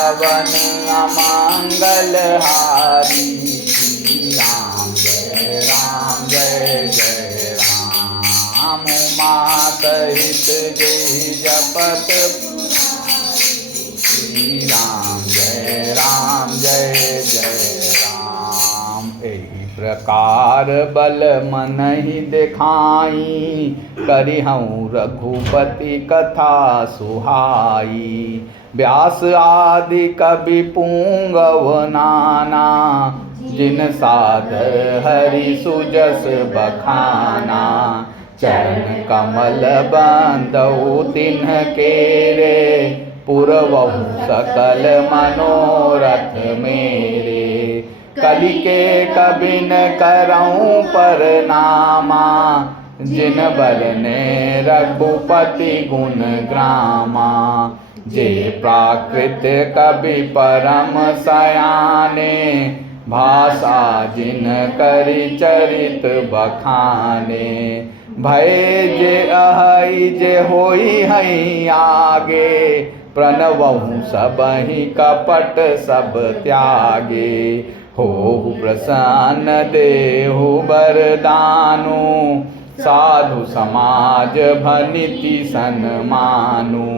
पवन अमंगल हारी। श्री राम जय राम जय जय राम। उमा सहित जय जपत। श्री राम जय राम जय जय राम। एहि प्रकार बल मन ही दिखाई। करिहउँ रघुपति कथा सुहाई। व्यास आदि कवि पुंगव नाना। जिन सादर हरि सुजस बखाना। चरण कमल बंदउ तिन्ह केरे। पुरवहु सकल मनोरथ मेरे। कलिके कबिन करऊँ परनामा। जिन बरने रघुपति गुण ग्रामा। जे प्राकृत कवि परम सयाने। भाषा जिन करि चरित बखाने। भय जे अहै जे होई हई आगे। प्रणवहु सबहि कपट सब त्यागे। होहु प्रसन्न देहु बरदानु। साधु समाज भनिति सन्मानु।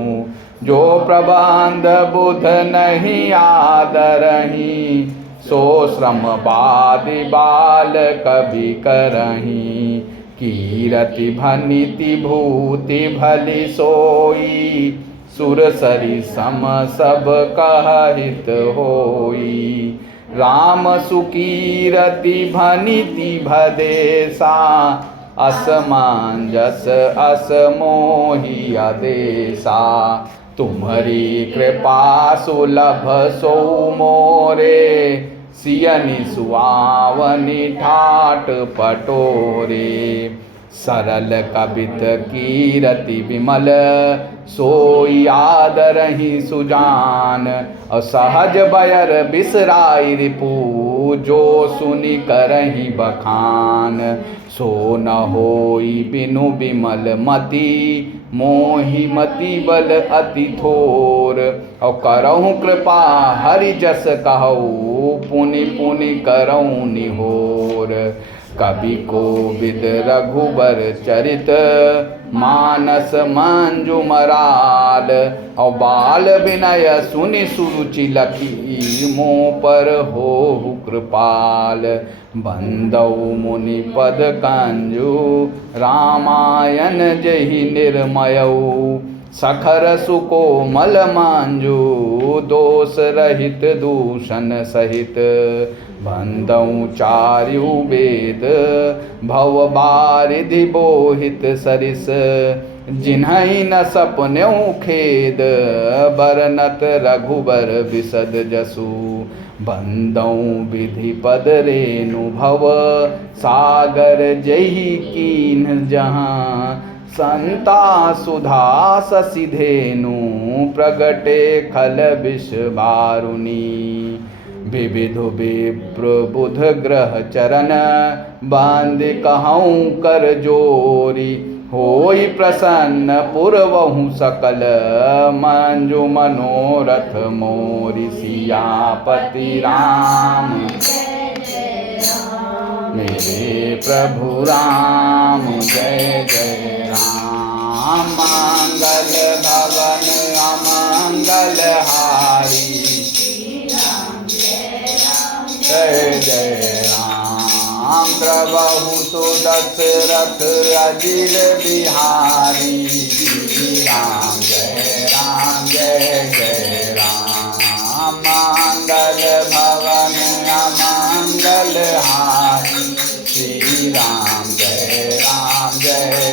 जो प्रबंध बुध नहीं आदरही। सो श्रम बादि बाल कवि करही। कीरति भनिति भूति भली सोई। सुरसरि सम सब कहहित होई। राम सुकीरति भनिति भदेसा। असमंजस असमोहि आदेसा। तुम्हारी कृपा सुलभ सो मोरे। सियनि सुआवनि ठाट पटोरे। सरल कबित कीरति विमल। सोई आदरहि सुजान। असहज बयर बिसराई रिपु। जो सुनि करहि बखान। सो न होई बिनु बिमल मति। मोहि मति बल अति थोर। और करहु कृपा हरि जस कहु। पुनि पुनि करहु निहोर। कवि कोविद रघुबर चरित। मानस मंजुमराल। और बाल विनय सुनि सुरुचि लखी। मोह पर होहु कृपाल। बंदउ मुनि पद कंजु। रामायण जहि निर्मयऊ। सखर सुकोमल मांजू। दोष रहित दूषण सहित। बंदउ चारु वेद। भव बारिधि बोहित सरिस। जिन्हहि न सपनेउ खेद। बरनत रघुबर बिसद जसु। बंदउ विधि पद रेणु भव। सागर जहि कीन्ह जहाँ। संता सुधा ससिधेनु। प्रगटे खल विष बारुनी। विविधु विप्र बुध ग्रह चरण। बांध कहऊँ कर जोरी। होई प्रसन्न पुरवहु सकल। मंजु मनोरथ मोरि। सियापति राम मेरे प्रभु राम जय जय राम। मंगल भवन अमंगल हारी। जय जय राम। प्रभु सुदशरथ अजिर बिहारी। श्री राम जय राम जय जय राम। मंगल भवन अमंगल हारी। श्री राम जय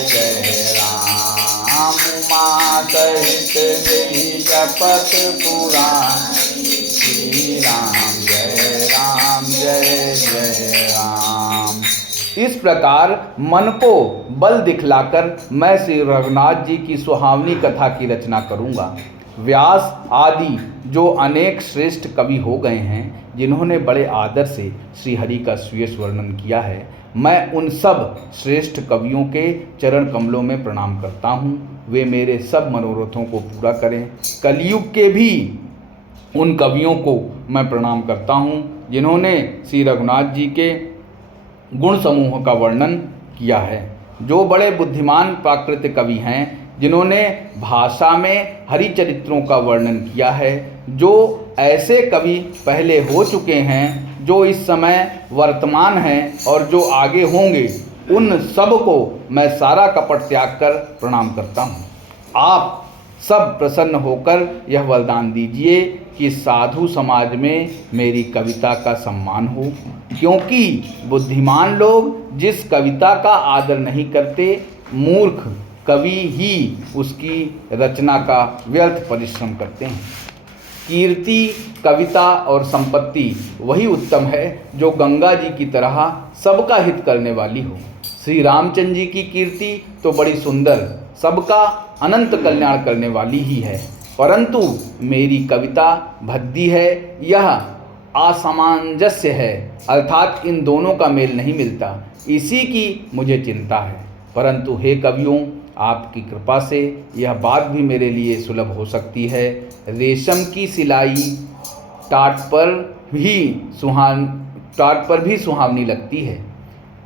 जय राम। उमा सहित जय जपत पुराण। श्री राम जय जय राम। इस प्रकार मन को बल दिखलाकर मैं श्री रघुनाथ जी की सुहावनी कथा की रचना करूँगा। व्यास आदि जो अनेक श्रेष्ठ कवि हो गए हैं, जिन्होंने बड़े आदर से श्री हरि का सुयश वर्णन किया है, मैं उन सब श्रेष्ठ कवियों के चरण कमलों में प्रणाम करता हूँ। वे मेरे सब मनोरथों को पूरा करें। कलयुग के भी उन कवियों को मैं प्रणाम करता हूँ जिन्होंने श्री रघुनाथ जी के गुण समूह का वर्णन किया है। जो बड़े बुद्धिमान प्राकृत कवि हैं, जिन्होंने भाषा में हरिचरित्रों का वर्णन किया है, जो ऐसे कवि पहले हो चुके हैं, जो इस समय वर्तमान हैं और जो आगे होंगे, उन सब को मैं सारा कपट त्याग कर प्रणाम करता हूँ। आप सब प्रसन्न होकर यह वरदान दीजिए कि साधु समाज में मेरी कविता का सम्मान हो, क्योंकि बुद्धिमान लोग जिस कविता का आदर नहीं करते, मूर्ख कवि ही उसकी रचना का व्यर्थ परिश्रम करते हैं। कीर्ति, कविता और संपत्ति वही उत्तम है जो गंगा जी की तरह सबका हित करने वाली हो। श्री रामचंद्र जी की कीर्ति तो बड़ी सुंदर, सबका अनंत कल्याण करने वाली ही है, परंतु मेरी कविता भद्दी है, यह असमंजस्य है, अर्थात इन दोनों का मेल नहीं मिलता। इसी की मुझे चिंता है। परंतु हे कवियों, आपकी कृपा से यह बात भी मेरे लिए सुलभ हो सकती है। रेशम की सिलाई टाट पर भी सुहावनी लगती है।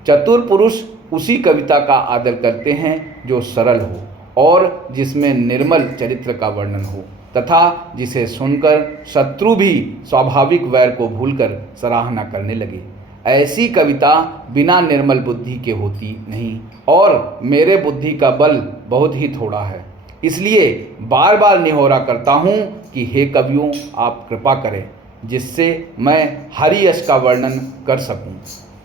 चतुर पुरुष उसी कविता का आदर करते हैं जो सरल हो और जिसमें निर्मल चरित्र का वर्णन हो, तथा जिसे सुनकर शत्रु भी स्वाभाविक वैर को भूलकर सराहना करने लगे। ऐसी कविता बिना निर्मल बुद्धि के होती नहीं, और मेरे बुद्धि का बल बहुत ही थोड़ा है। इसलिए बार बार निहोरा करता हूँ कि हे कवियों, आप कृपा करें जिससे मैं हरि यश का वर्णन कर सकूं।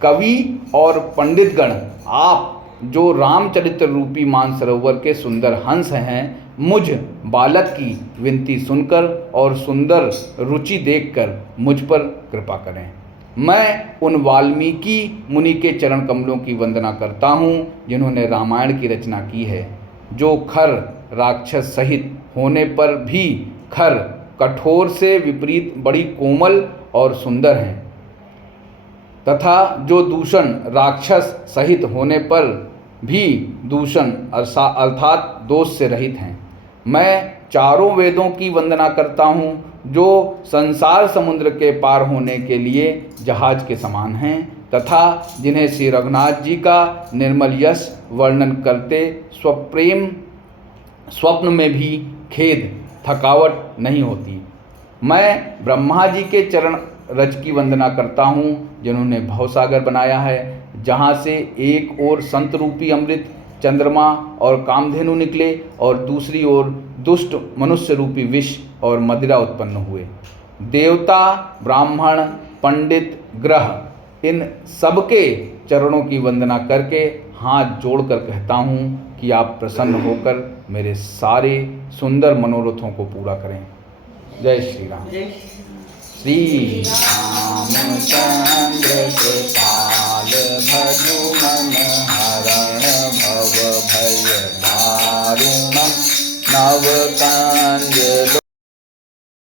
कवि और पंडितगण, आप जो रामचरित्र रूपी मानसरोवर के सुंदर हंस हैं, मुझ बालक की विनती सुनकर और सुंदर रुचि देखकर मुझ पर कृपा करें। मैं उन वाल्मीकि मुनि के चरण कमलों की वंदना करता हूँ जिन्होंने रामायण की रचना की है, जो खर राक्षस सहित होने पर भी खर कठोर से विपरीत बड़ी कोमल और सुंदर हैं, तथा जो दूषण राक्षस सहित होने पर भी दूषण अर्थात दोष से रहित हैं। मैं चारों वेदों की वंदना करता हूँ जो संसार समुद्र के पार होने के लिए जहाज के समान हैं, तथा जिन्हें श्री रघुनाथ जी का निर्मल यश वर्णन करते स्वप्न में भी खेद थकावट नहीं होती। मैं ब्रह्मा जी के चरण रज की वंदना करता हूँ जिन्होंने भवसागर बनाया है, जहाँ से एक ओर संत रूपी अमृत, चंद्रमा और कामधेनु निकले और दूसरी ओर दुष्ट मनुष्य रूपी विष और मदिरा उत्पन्न हुए। देवता, ब्राह्मण, पंडित, ग्रह, इन सबके चरणों की वंदना करके हाथ जोड़कर कहता हूँ कि आप प्रसन्न होकर मेरे सारे सुंदर मनोरथों को पूरा करें। जय श्री राम। श्री रामचंद्र कृपाल भजु मन हरण भव भय दारुणम नव